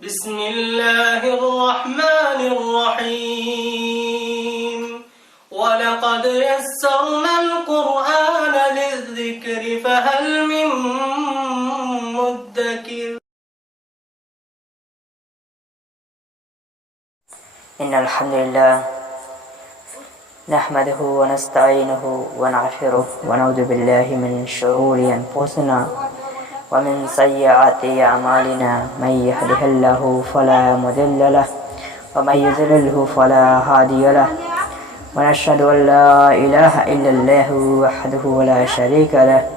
بسم الله الرحمن الرحيم ولقد يسرنا القرآن للذكر فهل من مدكر إن الحمد لله نحمده ونستعينه ونغفره ونعوذ بالله من شرور أنفسنا ومن سيئات أعمالنا من يهده الله فلا مضل له ومن يضلله فلا هادي له ونشهد أن لا إله إلا الله وحده لا شريك له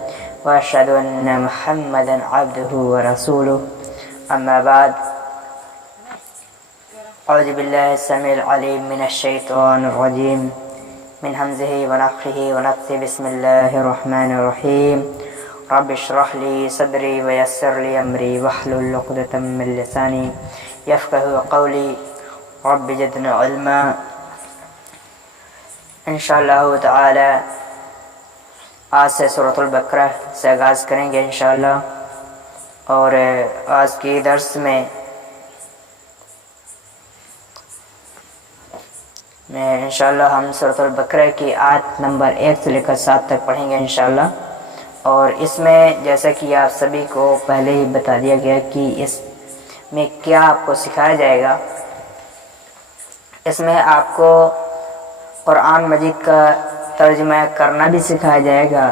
وأشهد أن محمدا عبده ورسوله أما بعد أعوذ بالله السميع العليم من الشيطان الرجيم من همزه ونفخه ونفثه بسم الله الرحمن الرحيم رب اشرح لي صدري ويسر لي أمري واحلل عقدة من لساني يفقهوا قولي رب زدنا علما انشاءاللہ تعالی آج سے سورۃ البقرہ سے آغاز کریں گے انشاءاللہ. اور آج کی درس میں انشاءاللہ ہم سورۃ البقرہ کی آیت نمبر 1 سے لے کر 7 تک پڑھیں گے انشاءاللہ. اور اس میں جیسا کہ آپ سبھی کو پہلے ہی بتا دیا گیا کہ اس میں کیا آپ کو سکھایا جائے گا. اس میں آپ کو قرآن مجید کا ترجمہ کرنا بھی سکھایا جائے گا.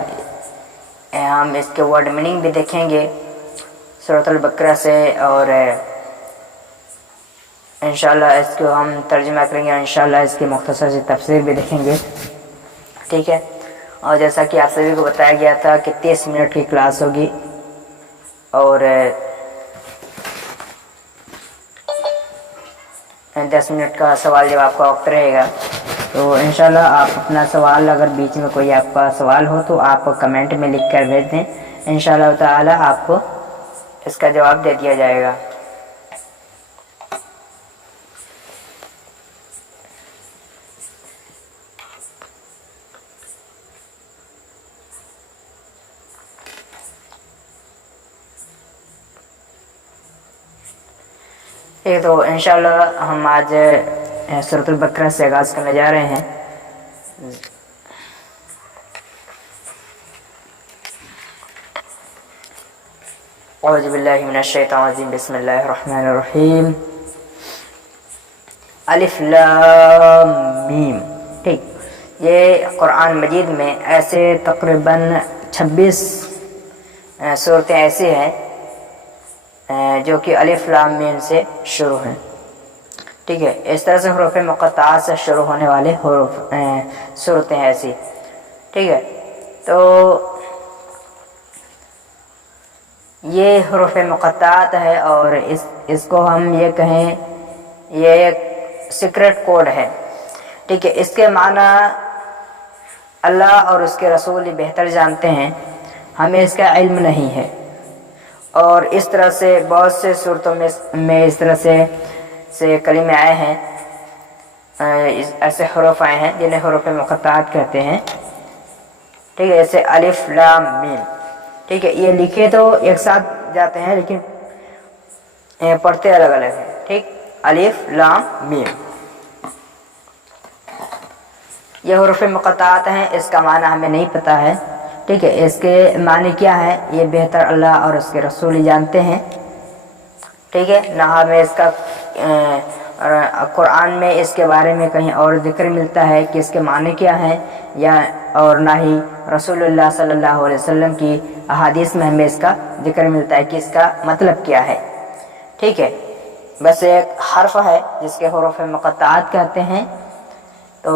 ہم اس کے ورڈ میننگ بھی دیکھیں گے سورۃ البقرہ سے اور انشاءاللہ اس کو ہم ترجمہ کریں گے. انشاءاللہ اس کی مختصر سی تفسیر بھی دیکھیں گے. ٹھیک ہے. اور جیسا کہ آپ سبھی کو بتایا گیا تھا کہ 30 منٹ کی کلاس ہوگی اور 10 منٹ کا سوال جواب کا وقت رہے گا. تو انشاءاللہ آپ اپنا سوال اگر بیچ میں کوئی آپ کا سوال ہو تو آپ کمنٹ میں لکھ کر بھیج دیں. انشاءاللہ تعالی آپ کو اس کا جواب دے دیا جائے گا. تو انشاءاللہ ہم آج سورۃ البقرہ سے آغاز کرنے جا رہے ہیں. اعوذ باللہ من الشیطان الرجیم بسم اللہ الرحمن الرحیم الف لام میم. ٹھیک. یہ قرآن مجید میں ایسے تقریباً 26 صورتیں ایسی ہیں جو کہ الف لام میم سے شروع ہیں. ٹھیک ہے. اس طرح سے حروف مقطعات سے شروع ہونے والے صورتیں ایسی. ٹھیک ہے. تو یہ حروف مقطعات ہے اور اس کو ہم یہ کہیں یہ ایک سیکرٹ کوڈ ہے. ٹھیک ہے. اس کے معنی اللہ اور اس کے رسول بہتر جانتے ہیں, ہمیں اس کا علم نہیں ہے. اور اس طرح سے بہت سے صورتوں میں اس طرح سے کلمے آئے ہیں, ایسے حروف آئے ہیں جنہیں حروف مقطعات کہتے ہیں. ٹھیک ہے. جیسے الف لام میم. ٹھیک ہے. یہ لکھے تو ایک ساتھ جاتے ہیں لیکن پڑھتے الگ الگ ہیں. ٹھیک. الف لام میم یہ حروف مقطعات ہیں. اس کا معنی ہمیں نہیں پتہ ہے. ٹھیک ہے. اس کے معنی کیا ہے یہ بہتر اللہ اور اس کے رسول جانتے ہیں. ٹھیک ہے. نہ ہمیں اس کا قرآن میں اس کے بارے میں کہیں اور ذکر ملتا ہے کہ اس کے معنی کیا ہیں, یا اور نہ ہی رسول اللہ صلی اللہ علیہ وسلم کی احادیث میں ہمیں اس کا ذکر ملتا ہے کہ اس کا مطلب کیا ہے. ٹھیک ہے. بس ایک حرف ہے جس کے حروف مقطعات کہتے ہیں. تو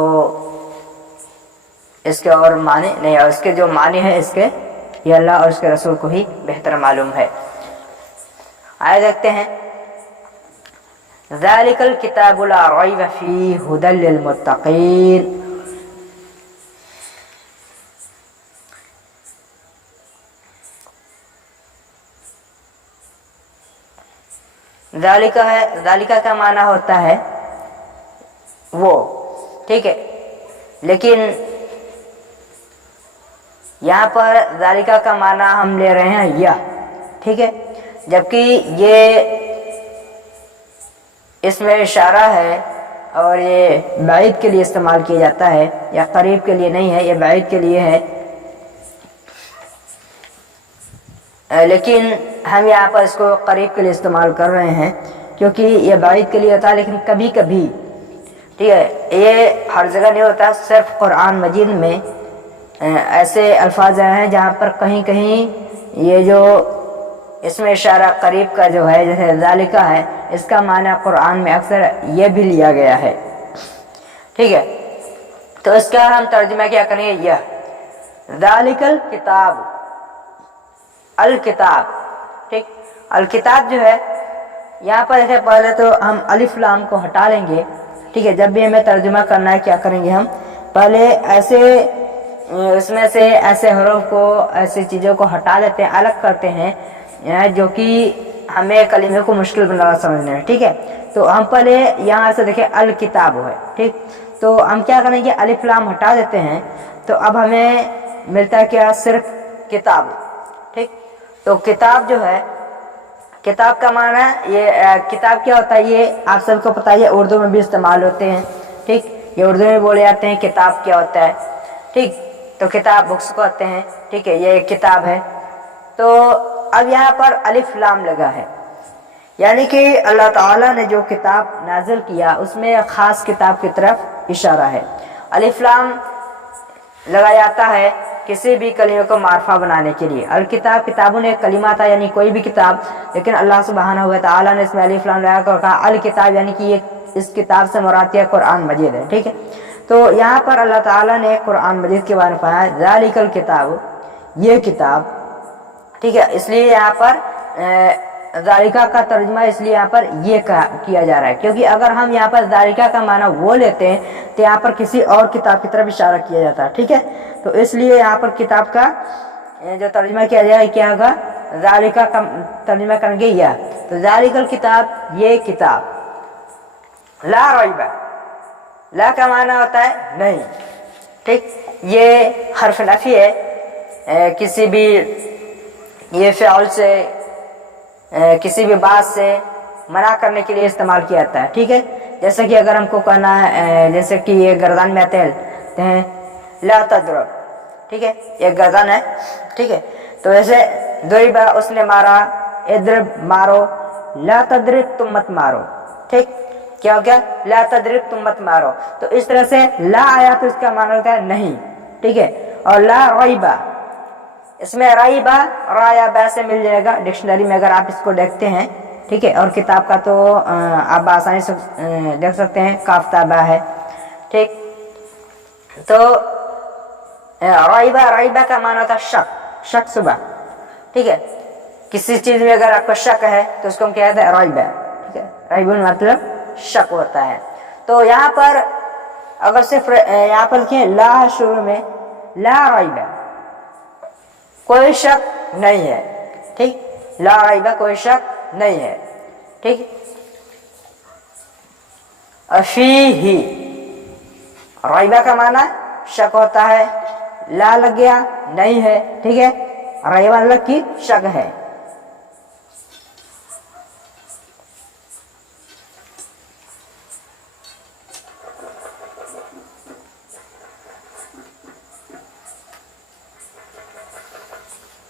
اس کے اور معنی نہیں, اور اس کے جو معنی ہے اس کے یہ اللہ اور اس کے رسول کو ہی بہتر معلوم ہے. آئے دیکھتے ہیں. ذالک الکتاب لا ریب فیہ ھدی للمتقین. ذالک ہے, ذالک کا معنی ہوتا ہے وہ. ٹھیک ہے. لیکن یہاں پر ذالکہ کا معنی ہم لے رہے ہیں یا. ٹھیک ہے. جبکہ یہ اس میں اشارہ ہے اور یہ بعید کے لیے استعمال کیا جاتا ہے، یا قریب کے لیے نہیں ہے، یہ بعید کے لیے ہے. لیکن ہم یہاں پر اس کو قریب کے لیے استعمال کر رہے ہیں کیونکہ یہ بعید کے لیے ہوتا ہے، لیکن کبھی کبھی، ٹھیک ہے، یہ ہر جگہ نہیں ہوتا. صرف قرآن مجید میں ایسے الفاظ ہیں جہاں پر کہیں کہیں یہ جو اس میں اشارہ قریب کا جو ہے، جیسے ذالکہ ہے، اس کا معنی قرآن میں اکثر یہ بھی لیا گیا ہے. ٹھیک ہے، تو اس کا ہم ترجمہ کیا کریں گے؟ یہ ذالک الکتاب، الکتاب. ٹھیک، الکتاب جو ہے یہاں پر دیکھیں، پہلے تو ہم الف لام کو ہٹا لیں گے. ٹھیک ہے، جب بھی ہمیں ترجمہ کرنا ہے کیا کریں گے؟ ہم پہلے ایسے اس میں سے ایسے حروف کو، ایسی چیزوں کو ہٹا دیتے ہیں، الگ کرتے ہیں جو کہ ہمیں کلمے کو مشکل بنا رہا سمجھنے میں. ٹھیک ہے، تو ہم پہلے یہاں سے دیکھیں الکتاب ہے. ٹھیک، تو ہم کیا کریں گے؟ الف لام ہٹا دیتے ہیں، تو اب ہمیں ملتا ہے کیا؟ صرف کتاب. ٹھیک، تو کتاب جو ہے، کتاب کا معنی یہ کتاب کیا ہوتا ہے؟ یہ آپ سب کو پتہ ہے، یہ اردو میں بھی استعمال ہوتے ہیں. ٹھیک، یہ اردو میں بولے جاتے ہیں کتاب کیا ہوتا ہے. ٹھیک، تو کتاب بکس کو ہوتے ہیں. ٹھیک ہے، یہ ایک کتاب ہے. تو اب یہاں پر الف لام لگا ہے، یعنی کہ اللہ تعالیٰ نے جو کتاب نازل کیا اس میں ایک خاص کتاب کی طرف اشارہ ہے. الف لام لگا جاتا ہے کسی بھی کلمے کو معرفہ بنانے کے لیے. الکتاب، کتابوں نے ایک کلمہ تھا، یعنی کوئی بھی کتاب، لیکن اللہ سبحانہ و تعالیٰ نے اس میں الف لام لگا کر کہا الکتاب، یعنی کہ یہ اس کتاب سے مراد ہے قرآن مجید ہے. ٹھیک ہے، تو یہاں پر اللہ تعالیٰ نے قرآن مجید کے بارے میں فرمایا ذالک الکتاب، یہ کتاب. ٹھیک ہے، اس لیے یہاں پر ذالکہ کا ترجمہ اس لیے یہاں پر یہ کیا جا رہا ہے، کیونکہ اگر ہم یہاں پر ذالکہ کا معنی وہ لیتے ہیں تو یہاں پر کسی اور کتاب کی طرف اشارہ کیا جاتا ہے. ٹھیک ہے، تو اس لیے یہاں پر کتاب کا جو ترجمہ کیا جائے کیا ہوگا؟ ذالکہ کا ترجمہ کریں گے یا تو ذالک الکتاب، یہ کتاب. لا ریب، لا کا معنی ہوتا ہے نہیں. ٹھیک، یہ حرف نفی ہے، کسی بھی یہ فعل سے، کسی بھی بات سے منع کرنے کے لیے استعمال کیا جاتا ہے. ٹھیک ہے، جیسے کہ اگر ہم کو کہنا ہے، جیسے کہ یہ گردان میں آتے ہیں لا تضرب. ٹھیک ہے، یہ گردان ہے. ٹھیک ہے، تو ایسے ضربا، اس نے مارا، اضرب مارو، لا تضرب تم مت مارو. ٹھیک، کیا ہو گیا؟ لا تضرب تم مت مارو. تو اس طرح سے لا آیا تو اس کا معنی ہوتا ہے نہیں. ٹھیک ہے، اور لا ریبا، اس میں ریبا را یا با سے مل جائے گا ڈکشنری میں اگر آپ اس کو دیکھتے ہیں. ٹھیک ہے، اور کتاب کا تو آپ آسانی سے دیکھ سکتے ہیں، کاف تا با ہے. ٹھیک، تو ریبا کا معنی ہوتا ہے شک، شک صبح. ٹھیک ہے، کسی چیز میں اگر آپ کو شک ہے تو اس کو ہم کہتے ہیں ریبا. ٹھیک ہے، ریبا مطلب شک ہوتا ہے. تو یہاں پر اگر صرف یہاں پر لکھیں لا شروع میں، لا ریبا، کوئی شک نہیں ہے. ٹھیک، لا ریبا، کوئی شک نہیں ہے. ٹھیک، فیہ، ریبا کا معنی شک ہوتا ہے، لا لگ گیا نہیں ہے. ٹھیک ہے، ریبا مطلب کی شک ہے.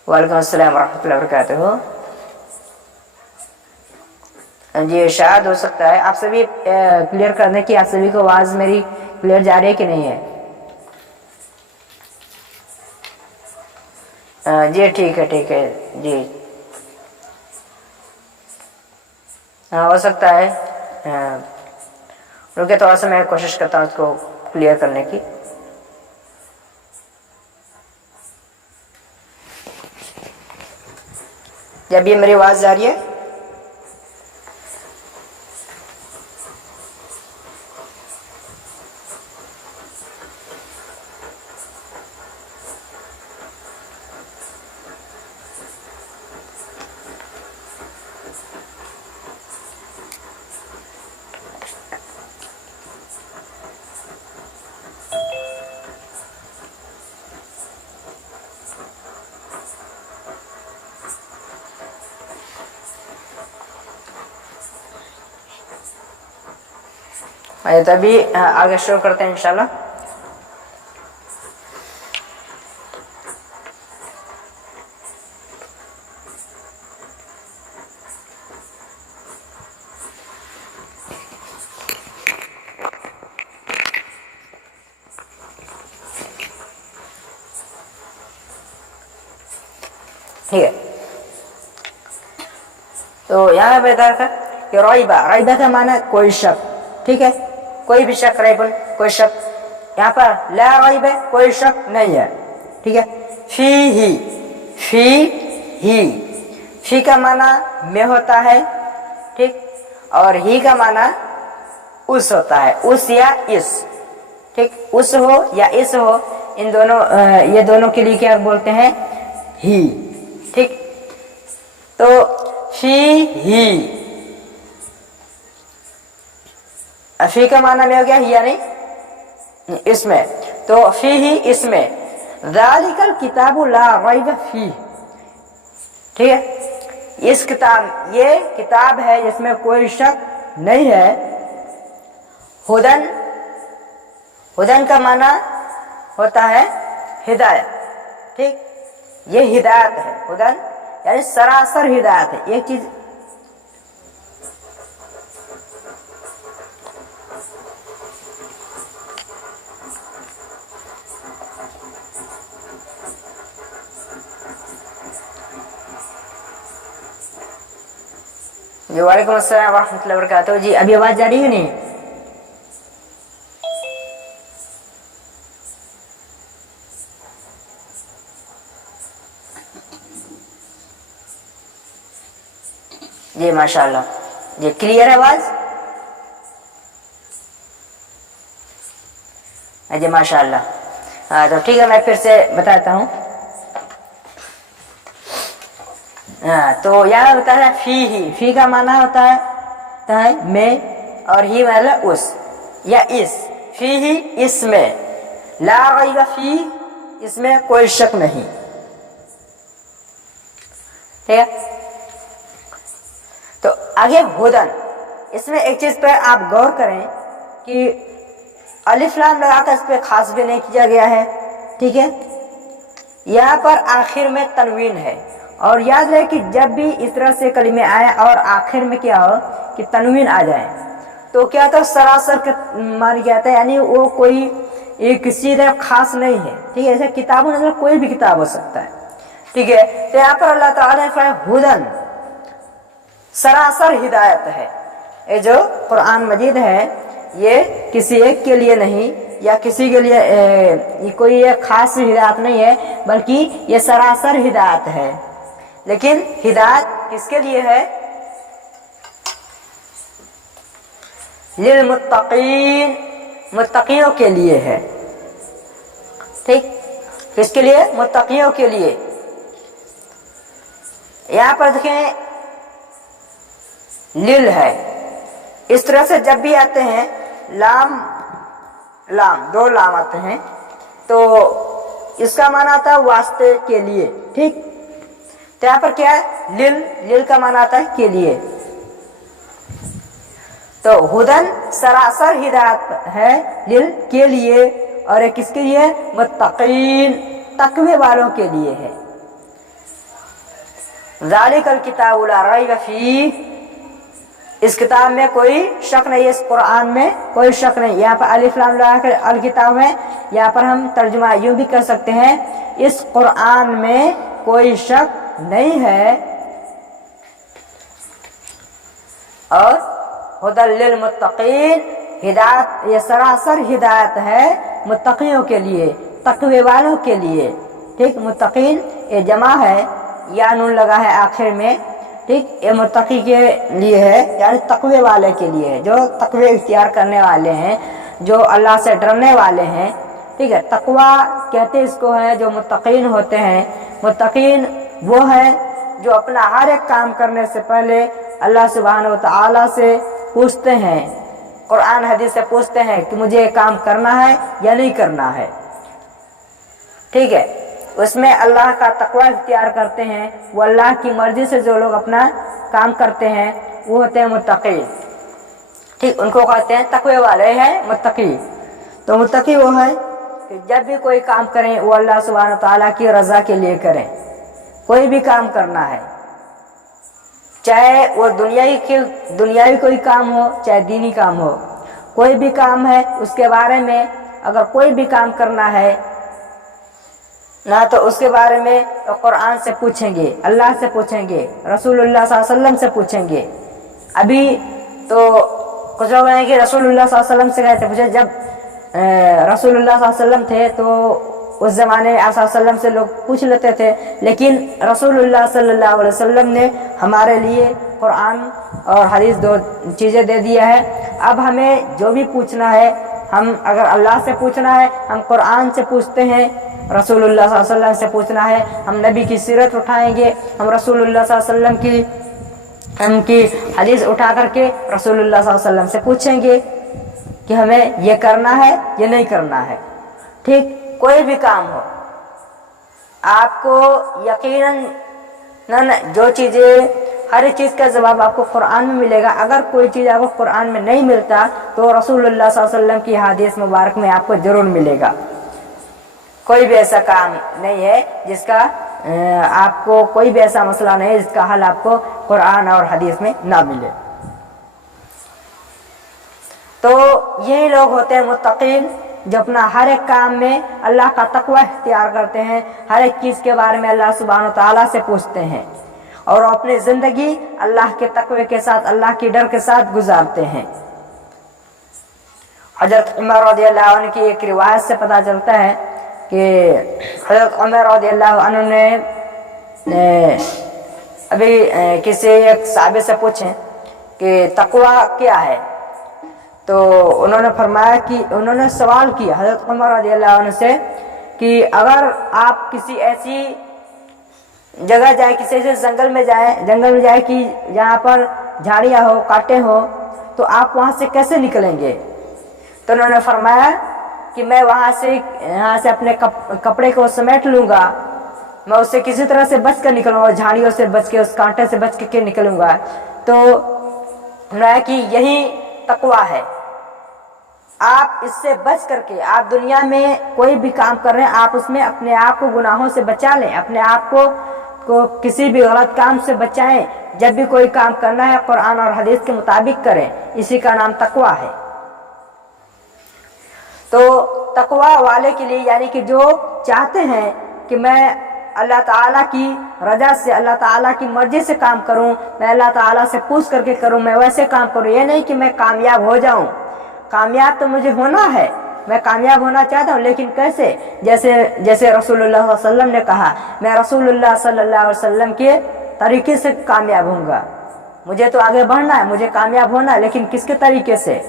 وعلیکم السلام ورحمۃ اللہ وبرکاتہ. جی شاید ہو سکتا ہے آپ سبھی کلیئر کرنے کی، آپ سبھی کو آواز میری کلیئر جا رہی ہے کہ نہیں ہے؟ جی ٹھیک ہے، ٹھیک ہے جی. ہو سکتا ہے، رکے تھوڑا سا میں کوشش کرتا ہوں اس کو کلیئر کرنے کی. جب یہ میری آواز جا رہی ہے؟ तभी आगे शुरू करते हैं इंशाल्लाह। ठीक है, तो यहाँ पे बता था कि राइबा, राइबा का माना कोई शक, ठीक है, कोई भी शक, राइबन कोई शक। यहाँ पर ला राइब है, कोई शक नहीं है, ठीक है। फी ही, फी ही, फी का माना में होता है, ठीक, और ही का माना उस होता है, उस या इस, ठीक, उस हो या इस हो, इन दोनों ये दोनों के लिए क्या बोलते हैं, ही, ठीक। तो फी ही, फी का माना में हो गया ही, यानी इसमें, तो फी ही इसमें, ज़ालिकल किताबु ला रैब फी, ठीक है, इस किताब, ये किताब है जिसमें कोई शक नहीं है। हुदन, हुदन का माना होता है हिदायत, ठीक, ये हिदायत है, हुदन यानी सरासर हिदायत है। एक चीज जी, वालेकुम अस्सलाम वरहमतुल्लाहि वबरकातुहू। जी अभी आवाज जा रही है नहीं? जी माशाल्लाह, जी क्लियर है आवाज? जी माशाल्लाह। हाँ तो ठीक है, मैं फिर से बताता हूँ। तो यहाँ होता है फी ही, फी का माना होता है में, और ही मतलब उस या इस, फी ही इसमें, ला रैब फी इसमें कोई शक नहीं, ठीक है। तो आगे हुदन, इसमें एक चीज पर आप गौर करें कि अलिफ लाम लगाकर इस पर खास भी नहीं किया गया है, ठीक है। यहाँ पर आखिर में तनवीन है, और याद रहे कि जब भी इस तरह से कलिमे आए और आखिर में क्या हो कि तनवीन आ जाए तो क्या तो सरासर मान जाता है, यानी वो कोई एक किसी तरह खास नहीं है, ठीक है। ऐसे किताबों में कोई भी किताब हो सकता है, ठीक है। तो यहाँ पर अल्लाह ताला ने हुदन सरासर हिदायत है। ये जो कुरान मजीद है ये किसी एक के लिए नहीं या किसी के लिए ये कोई एक खास हिदायत नहीं है, बल्कि ये सरासर हिदायत है। लेकिन हिदायत किसके लिए है? लिल मुत्तकीन, मुत्तकियों के लिए है, ठीक। किसके लिए? मुत्तकियों के लिए। यहां पर देखें लिल है, इस तरह से जब भी आते हैं लाम, लाम दो लाम आते हैं तो इसका माना आता है वास्ते के लिए, ठीक। तो यहाँ पर क्या है? लिल, लिल का माना आता है के लिए। तो हुदन सरासर हिदायत है लिल के लिए, और एक किसके लिए? मुत्तकीन, तकवे वालों के लिए है। ज़ालिकल किताबु ला रैब फीह, इस किताब में कोई शक नहीं है, इस कुरान में कोई शक नहीं। यहाँ पर अलिफ लाम लगा कर अल किताब है, यहाँ पर हम तर्जुमा यूं भी कर सकते हैं, इस कुरान में कोई शक नहीं है। और हुदल लिल मुत्तकीन, हिदायत ये सरासर हिदायत है मुत्तकियों के लिए, तकवे वालों के लिए, ठीक। मुत्तकीन ये जमा है, या नून लगा है आखिर में, ठीक। ये मुत्तकी के लिए है, यानी तकवे वाले के लिए है, जो तकवे इख्तियार करने वाले हैं, जो अल्लाह से डरने वाले हैं, ठीक है। तकवा कहते इसको है जो मुत्तकीन होते हैं। मुत्तकीन वो है जो अपना हर एक काम करने से पहले अल्लाह सुब्हानहू व तआला से पूछते हैं, कुरान हदीस से पूछते हैं कि मुझे ये काम करना है या नहीं करना है, ठीक है। उसमें अल्लाह का तकवा इख्तियार करते हैं। वो अल्लाह की मर्जी से जो लोग अपना काम करते हैं वो होते हैं मुत्तकी, ठीक, उनको कहते हैं तकवे वाले हैं मुत्तकी। तो मुत्तकी वो है कि जब भी कोई काम करें वो अल्लाह सुब्हानहू तआला की रज़ा के लिए करें। कोई भी काम करना है, चाहे वो दुनियावी कोई काम हो चाहे दीनी काम हो, कोई भी काम है उसके बारे में अगर कोई भी काम करना है ना तो उसके बारे में तो कुरान से पूछेंगे, अल्लाह से पूछेंगे, रसूलुल्लाह सल्लल्लाहु अलैहि वसल्लम से पूछेंगे। अभी तो कुछ लोग हैं कि रसूलुल्लाह सल्लल्लाहु अलैहि वसल्लम से कैसे पूछे, जब रसूलुल्लाह सल्लल्लाहु अलैहि वसल्लम थे तो उस ज़माने में आप सल्लल्लाहु अलैहि वसल्लम से लोग पूछ लेते थे, लेकिन रसूलुल्लाह सल्लल्लाहु अलैहि वसल्लम ने हमारे लिए कुरान और हदीस दो चीज़ें दे दिया है। अब हमें जो भी पूछना है, हम अगर अल्लाह से पूछना है हम कुरान से पूछते हैं, रसूलुल्लाह सल्लल्लाहु अलैहि वसल्लम से पूछना है हम नबी की सीरत उठाएंगे, हम रसूलुल्लाह सल्लल्लाहु अलैहि वसल्लम की हदीस उठा करके रसूलुल्लाह सल्लल्लाहु अलैहि वसल्लम से पूछेंगे कि हमें ये करना है ये नहीं करना है। ठीक, कोई भी काम हो आपको यकीनन जो चीज़ें हर चीज़ का जवाब आपको कुरान में मिलेगा। अगर कोई चीज़ आपको कुरान में नहीं मिलता तो रसूलुल्लाह सल्लल्लाहु अलैहि वसल्लम की हदीस मुबारक में आपको ज़रूर मिलेगा। कोई भी ऐसा काम नहीं है जिसका आपको, कोई भी ऐसा मसला नहीं है जिसका हल आपको कुरान और हदीस में ना मिले। तो यही लोग होते हैं मुत्तकीन जो अपना हर एक काम में अल्लाह का तकवा इख्तियार करते हैं, हर एक चीज़ के बारे में अल्लाह सुब्हानहू तआला से पूछते हैं और अपनी ज़िंदगी अल्लाह के तकवे के साथ, अल्लाह की डर के साथ गुजारते हैं। हज़रत उमर रज़ियल्लाहु अन्हु की एक रिवायत से पता चलता है कि हज़रत उमर रज़ियल्लाहु अन्हु ने अभी किसी एक साहबे से पूछें कि तकवा क्या है, तो उन्होंने फरमाया कि उन्होंने सवाल किया हज़रत उमर रज़ियल्लाहु अन्हु से कि अगर आप किसी ऐसी जगह जाए, किसी ऐसे जंगल में जाए कि जहाँ पर झाड़ियाँ हो, कांटे हो, तो आप वहाँ से कैसे निकलेंगे? तो उन्होंने फरमाया कि मैं यहाँ से अपने कपड़े को समेट लूँगा, मैं उससे किसी तरह से बच कर निकलूँगा, झाड़ियों से बच के, उस कांटे से बच के निकलूँगा। तो मैं कि यही तकवा है, आप इससे बच करके आप दुनिया में कोई भी काम कर रहे हैं आप उसमें अपने आप को गुनाहों से बचा लें, अपने आप को किसी भी गलत काम से बचाएं। जब भी कोई काम करना है कुरान और हदीस के मुताबिक करें, इसी का नाम तकवा है। तो तकवा वाले के लिए यानी कि जो चाहते हैं कि मैं अल्लाह ताला की रजा से, अल्लाह ताला की मर्जी से काम करूं, मैं अल्लाह ताला से पूछ करके करूं, मैं वैसे काम करूं, ये नहीं कि मैं कामयाब हो जाऊं। कामयाब तो मुझे होना है, मैं कामयाब होना चाहता हूं, लेकिन कैसे? जैसे रसूलुल्लाह सल्लल्लाहु अलैहि वसल्लम ने कहा, मैं रसूलुल्लाह सल्लल्लाहु अलैहि वसल्लम के तरीके से कामयाब होऊंगा। मुझे तो आगे बढ़ना है, मुझे कामयाब होना है, लेकिन किसके तरीके से?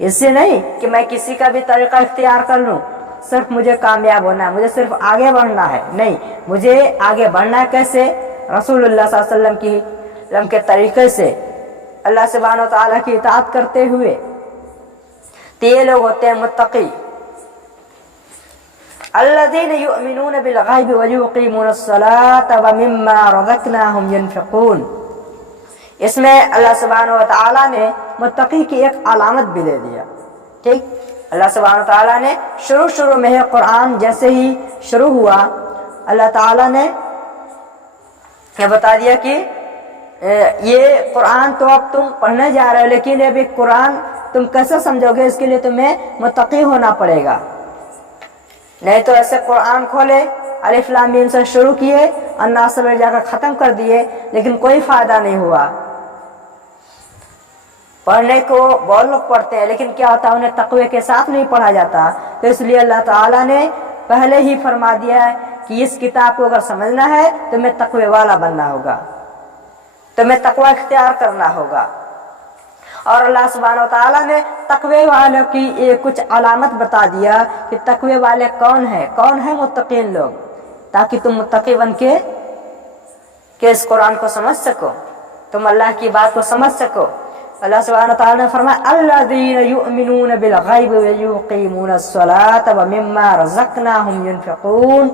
इससे नहीं कि मैं किसी का भी तरीका इख्तियार कर लूं, सिर्फ मुझे कामयाब होना है, मुझे सिर्फ आगे बढ़ना है। नहीं, मुझे आगे बढ़ना है कैसे? रसूलुल्लाह सल्लल्लाहु अलैहि वसल्लम के तरीके से, अल्लाह सुब्हानहू तआला की इताअत करते हुए। तो ये लोग होते हैं मुत्तकी। अल्लज़ीना युमिनून बिल गैबि व युक़ीमूनस्सलाता व मिम्मा रज़क़नाहुम युनफ़िक़ून। इसमें अल्लाह सुब्हानहू व तआला ने मुत्तकी की एक अलामत भी दे दिया। ठीक, अल्लाह सुब्हानहू व तआला ने शुरू में है कुरान जैसे ही शुरू हुआ, अल्लाह ताला ने क्या बता दिया कि ये कुरान तो अब तुम पढ़ने जा रहे हो, लेकिन अब एक कुरान तुम कैसे समझोगे, इसके लिए तुम्हें मुत्तकी होना पड़ेगा। नहीं तो ऐसे कुरान खोले, अलिफ लाम मीम से शुरू किए, अन्नास में जाकर ख़त्म कर दिए, लेकिन कोई फ़ायदा नहीं हुआ। पढ़ने को बहुत लोग पढ़ते हैं, लेकिन क्या होता है उन्हें तक़वे के साथ नहीं पढ़ा जाता। तो इसलिए अल्लाह ताला ने पहले ही फरमा दिया है कि इस किताब को अगर समझना है तो तुम्हें तक़वे वाला बनना होगा, तुम्हें तक़वा इख्तियार करना होगा। और अल्लाह सुब्हानहू व तआला ने तक़वे वालों की कुछ अलामत बता दिया कि तक़वे वाले कौन है मुत्तकीन लोग, ताकि तुम मुत्तकी बन के इस कुरान को समझ सको, तुम अल्लाह की बात को समझ सको। अल्लाह सुब्हानहू व तआला ने फरमाया अल्लज़ीना युमिनून बिल गैबि व युक़ीमूनस्सलाता व मिम्मा रज़क़नाहुम युनफ़िक़ून।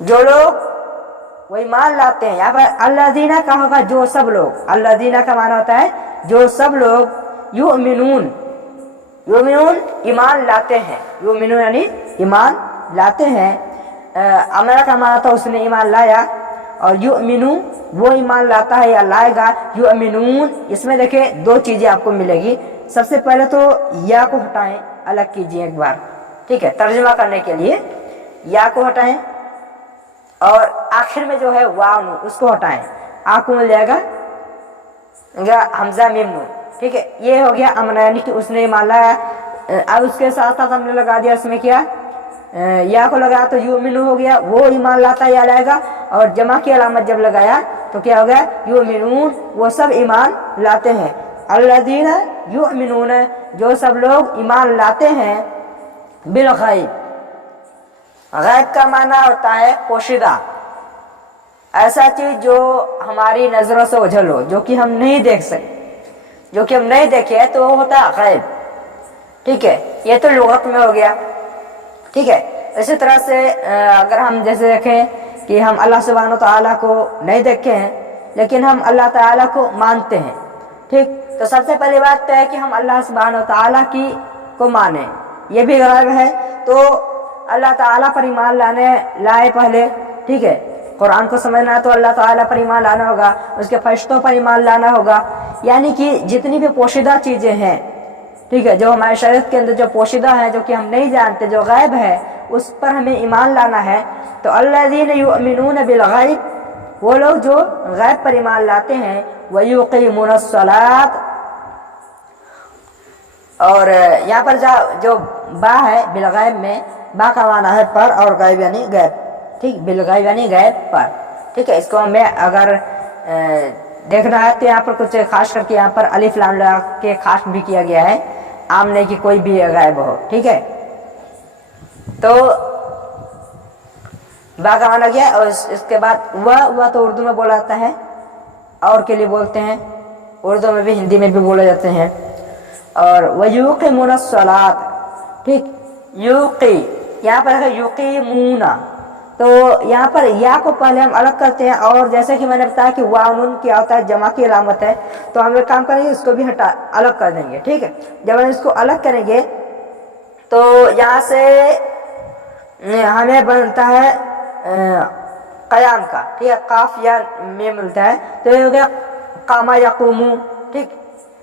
जो लोग वो ईमान लाते हैं। यहाँ पर अल्लाज़ीना का होगा जो सब लोग, अल्लाज़ीना का माना होता है जो सब लोग, युमिनून, युमिनून ईमान लाते हैं, युमिनून यानी ईमान लाते हैं। अमरा का माना था उसने ईमान लाया, और युमिनू वो ईमान लाता है या लाएगा, युमिनून इसमें देखे दो चीजें आपको मिलेगी। सबसे पहले तो या को हटाएं, अलग कीजिए एक बार, ठीक है, तर्जुमा करने के लिए या को हटाएं, और आखिर में जो है वाव नून उसको हटाएं, आपको मिल जाएगा हमजा मीम नून, ठीक है। ये हो गया अमना यानी कि उसने ईमान लाया। अब उसके साथ साथ हमने लगा दिया उसमें क्या, या को लगाया तो युमिनू हो गया, वो ईमान लाता या लाएगा, और जमा की अलामत जब लगाया तो क्या हो गया, युमिनून वो सब ईमान लाते हैं। अल्लज़ीना युमिनून जो सब लोग ईमान लाते हैं, बिल गैब, गैब का माना होता है पोशीदा, ऐसा चीज जो हमारी नजरों से ओझल हो, जो कि हम नहीं देख सकते, जो कि हम नहीं देखे तो वो होता है गैब, ठीक है। ये तो लुगत में हो गया, ठीक है। इसी तरह से अगर हम जैसे देखें कि हम अल्लाह सुब्हानहू तआला को नहीं देखे हैं लेकिन हम अल्लाह ताला को मानते हैं, ठीक, तो सबसे पहली बात तो है कि हम अल्लाह सुब्हानहू तआला की को माने, ये भी गैब है। तो अल्लाह ताला पर ईमान लाए पहले, ठीक है। कुरान को समझना है तो अल्लाह ताला पर ईमान लाना होगा, उसके फरिश्तों पर ईमान लाना होगा, यानी कि जितनी भी पोशीदा चीजें हैं, ठीक है, जो हमारे शरीयत के अंदर जो पोशीदा है, जो कि हम नहीं जानते, जो गैब है, उस पर हमें ईमान लाना है। तो अल्लज़ीना युमिनून बिल गैब, वो लोग जो गैब पर ईमान लाते हैं, व युक़ीमूनस सलात, और यहाँ पर जो बा है बिल गैब में, बा का माना है पर, और गैब यानी गैब, ठीक, बिल गैब यानी गैब पर, ठीक है। इसको हमें अगर देखना है तो यहाँ पर कुछ खास करके यहाँ पर अलिफ लाम लगा के खास भी किया गया है, आम नहीं कि कोई भी गैब हो, ठीक है। तो बा का माना गया, और इसके बाद वह तो उर्दू में बोला जाता है, और के लिए बोलते हैं, उर्दू में भी हिंदी में भी बोले जाते हैं। और वह युक़ीमूनस सलात, ठीक, युक़ी यहाँ पर है युक़ीमूना, तो यहाँ पर या को पहले हम अलग करते हैं, और जैसे कि मैंने बताया कि वाव नून क्या होता है, जमा की अलामत है, तो हम एक काम करेंगे इसको भी हटा अलग कर देंगे, ठीक है। जब हम इसको अलग करेंगे तो यहाँ से हमें बनता है कयाम का, ठीक है, काफ या में मिलता है, तो ये हो गया कामा यकूमू, ठीक।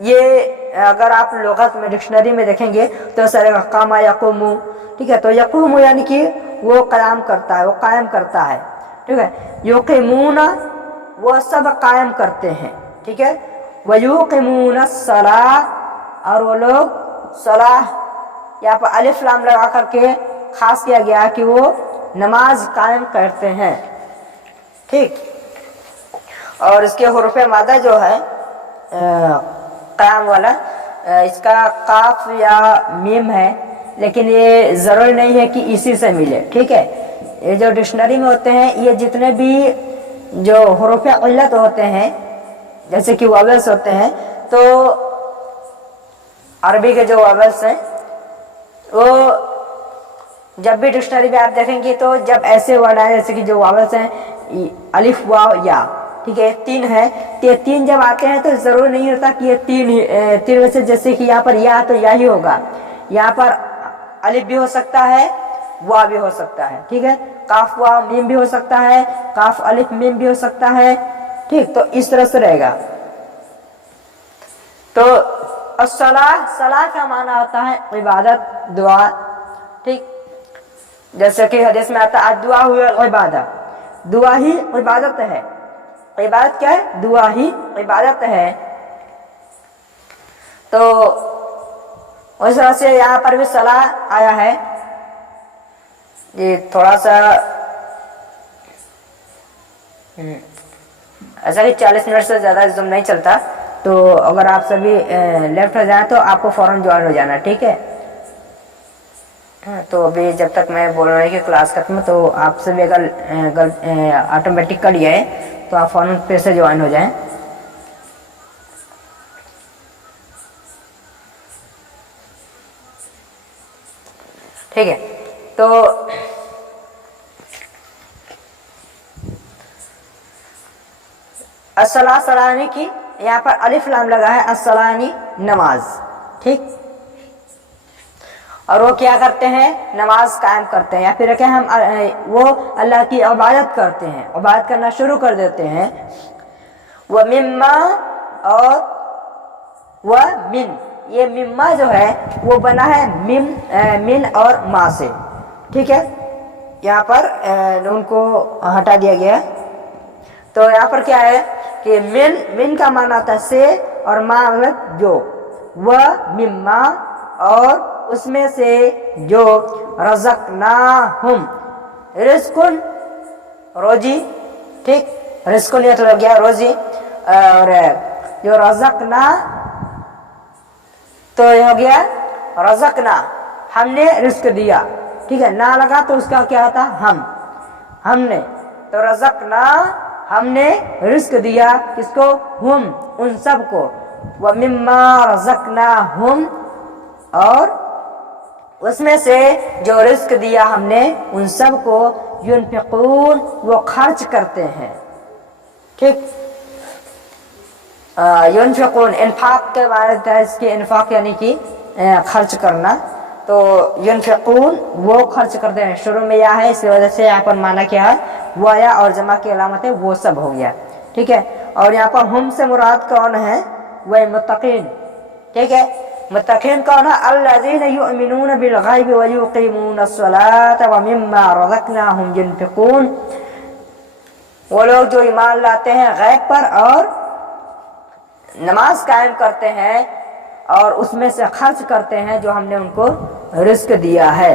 ये अगर आप लुगत में डिक्शनरी में देखेंगे तो सर कामा यकूमू, ठीक है। तो यकूमू यानी कि वो कयाम करता है, वो कायम करता है, ठीक है। युक़ीमूना वो सब कायम करते हैं, ठीक है। व युक़ीमूनस सलाह, और वो लोग सलाह यहाँ पर अलिफ लाम लगा करके खास किया गया कि वो नमाज कायम करते हैं, ठीक। और इसके हुरूफ़ मादा जो है क़याम वाला, इसका काफ या मीम है, लेकिन ये ज़रूरी नहीं है कि इसी से मिले, ठीक है। ये जो डिक्शनरी में होते हैं, ये जितने भी जो हुरूफ़ इल्लत होते हैं, जैसे कि वावल्स होते हैं, तो अरबी के जो वावल्स हैं, वो जब भी डिक्शनरी में आप देखेंगे तो जब ऐसे वर्ड आए जैसे कि जो वावल्स हैं अलिफ वाव या, ठीक है, तीन है, तो ये तीन जब आते हैं तो जरूर नहीं होता कि ये तीन में से, जैसे कि यहाँ पर या तो या ही होगा, यहाँ पर अलिफ भी हो सकता है, वाव भी हो सकता है, ठीक है, काफ वाव मीम भी हो सकता है, काफ अलिफ मीम भी हो सकता है, ठीक। तो इस तरह से रहेगा। तो सलाह का माना होता है इबादत, दुआ, ठीक। जैसे कि हदीस में आता है दुआ हुआ इबादत, दुआ ही इबादत है। इबादत क्या है? दुआ ही इबादत है। तो उस तरह से यहाँ पर भी सलाह आया है। ये थोड़ा सा ऐसा कि 40 मिनट से ज़्यादा जूम नहीं चलता, तो अगर आप सभी लेफ्ट हो जाए तो आपको फ़ौरन ज्वाइन हो जाना, ठीक है। तो अभी जब तक मैं बोल रही कि क्लास खत्म, तो आप सभी अगर ऑटोमेटिक कर लिया है तो आप फ़ौरन फिर से ज्वाइन हो जाएं। ठीक है, तो अस्सला सलानी की यहाँ पर अलिफ लाम लगा है, अस्सलानी नमाज, ठीक। और वो क्या करते हैं, नमाज कायम करते हैं, या फिर क्या हम वो अल्लाह की इबादत करते हैं, इबादत करना शुरू कर देते हैं। वह मिम्मा और वह मिन, ये मिम्मा जो है वो बना है मिन और मा से, ठीक है। यहाँ पर नून को हटा दिया गया। तो यहाँ पर क्या है कि मिन का माना आता है से, और मा मतलब जो, वह मिम्मा और उसमें से जो, रज़क़नाहुम रिज़्कुन रोजी, ठीक, रिज़्कुन ये तो लग गया रोजी, और जो रज़क़ना तो ये हो गया रज़क़ना, हमने रिस्क दिया, ठीक है। ना लगा तो उसका क्या था, हमने, तो रज़क़ना हमने रिस्क दिया, किसको, हुम, उन सब को। व मिम्मा रज़क़नाहुम, और उसमें से जो रिस्क दिया हमने उन सब को, युनफिकून वो खर्च करते हैं, ठीक। युनफिकून इन्फाक के बारे में, इसके इन्फाक यानी कि खर्च करना, तो युनफिकून वो खर्च करते हैं। शुरू में या है, इसी वजह से यहाँ पर माना क्या है, वाया और जमा की अलामत है, वो सब हो गया, ठीक है। और यहाँ पर हम से मुराद कौन है, वह मुत्तकीन, ठीक है। मुत्तकीन कौन है, अल्लज़ीना युमिनून बिल गैब व युक़ीमूनस्सलात व मिम्मा रज़क़नाहुम युनफिकून, वो लोग जो ईमान लाते हैं गैब पर और नमाज कायम करते हैं और उसमें से खर्च करते हैं जो हमने उनको रिस्क दिया है।